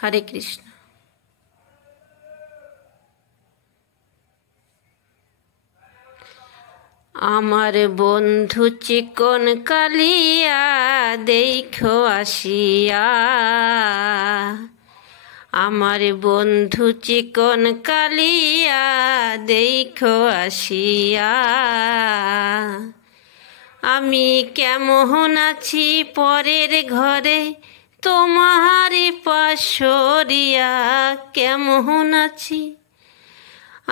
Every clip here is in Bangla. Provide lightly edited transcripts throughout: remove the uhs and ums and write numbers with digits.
হরে কৃষ্ণ। আমার বন্ধু চিকন কালিয়া দেখো আসিয়া, আমার বন্ধু চিকন কালিয়া দেখো আসিয়া, আমি কেমন আছি পরের ঘরে তোমার পাশরিয়া, কেমন আছি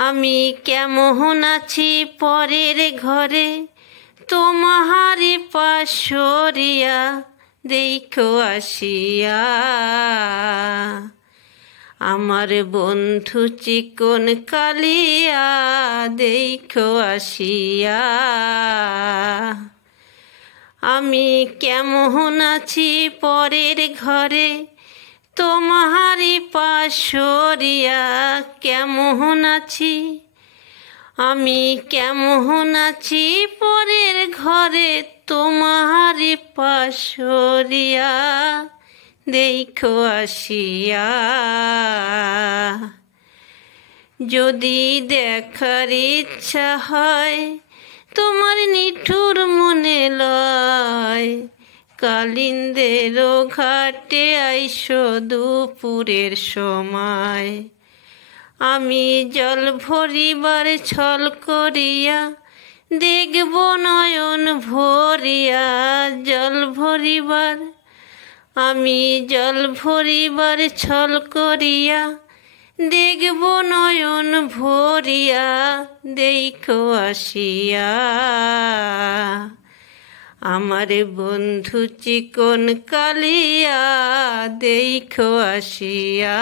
আমি কেমন আছি পরের ঘরে তোমার পাশরিয়া দেখো আসিয়া, আমার বন্ধু চিকন কালিয়া দেখো আসিয়া, আমি কেমন আছি পরের ঘরে তোমার পাশরিয়া, কেমন আছি আমি কেমন আছি পরের ঘরে তোমার পাশরিয়া দেখো আসিয়া, যদি দেখার ইচ্ছা হয় তোমার নিঠুর মনে লয়, কালিন্দের ঘাটে আইসো দুপুরের সময়, আমি জল ভরিবার ছল করিয়া দেখব নয়ন ভরিয়া, জল ভরিবার আমি জল ভরিবার ছল করিয়া দেখব নয়ন ভরিয়া দেখো আসিয়া, আমার বন্ধু চিকন কালিয়া দেখো আসিয়া,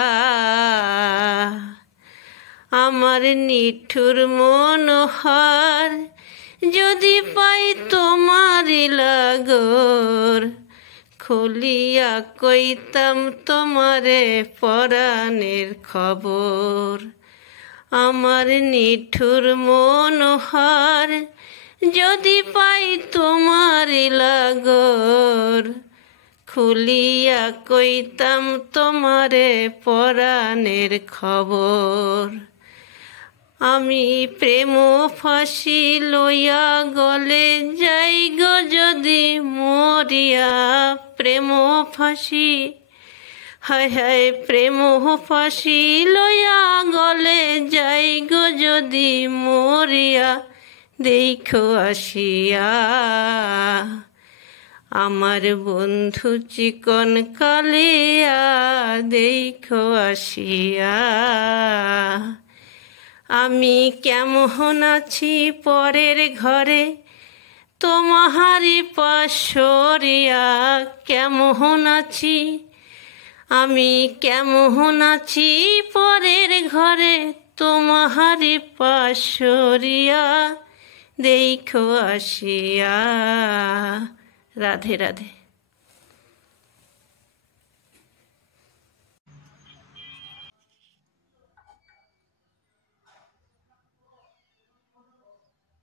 আমার নিঠুর মনোহর যদি পাই তোমার লাগর, খুলিয়া কইতাম তোমারে পরাণের খবর, আমার নিঠুর মনোহর যদি পাই তোমার লাগর, খুলিয়া কইতাম তোমারে পরাণের খবর, আমি প্রেম ফাঁসি লইয়া গলে যাই গো যদি মরিয়া, প্রেম ফাঁসি হায় হায় প্রেম ফাঁসি লইয়া গলে যাই গো যদি মরিয়া দেখো আসিয়া, আমার বন্ধু চিকন কালিয়া দেখো আসিয়া, আমি কেমন আছি পরের ঘরে তোমার পাশরিয়া, কেমন আছি আমি কেমন আছি পরের ঘরে তোমার পাশরিয়া দেখো আসিয়া। রাধে রাধে।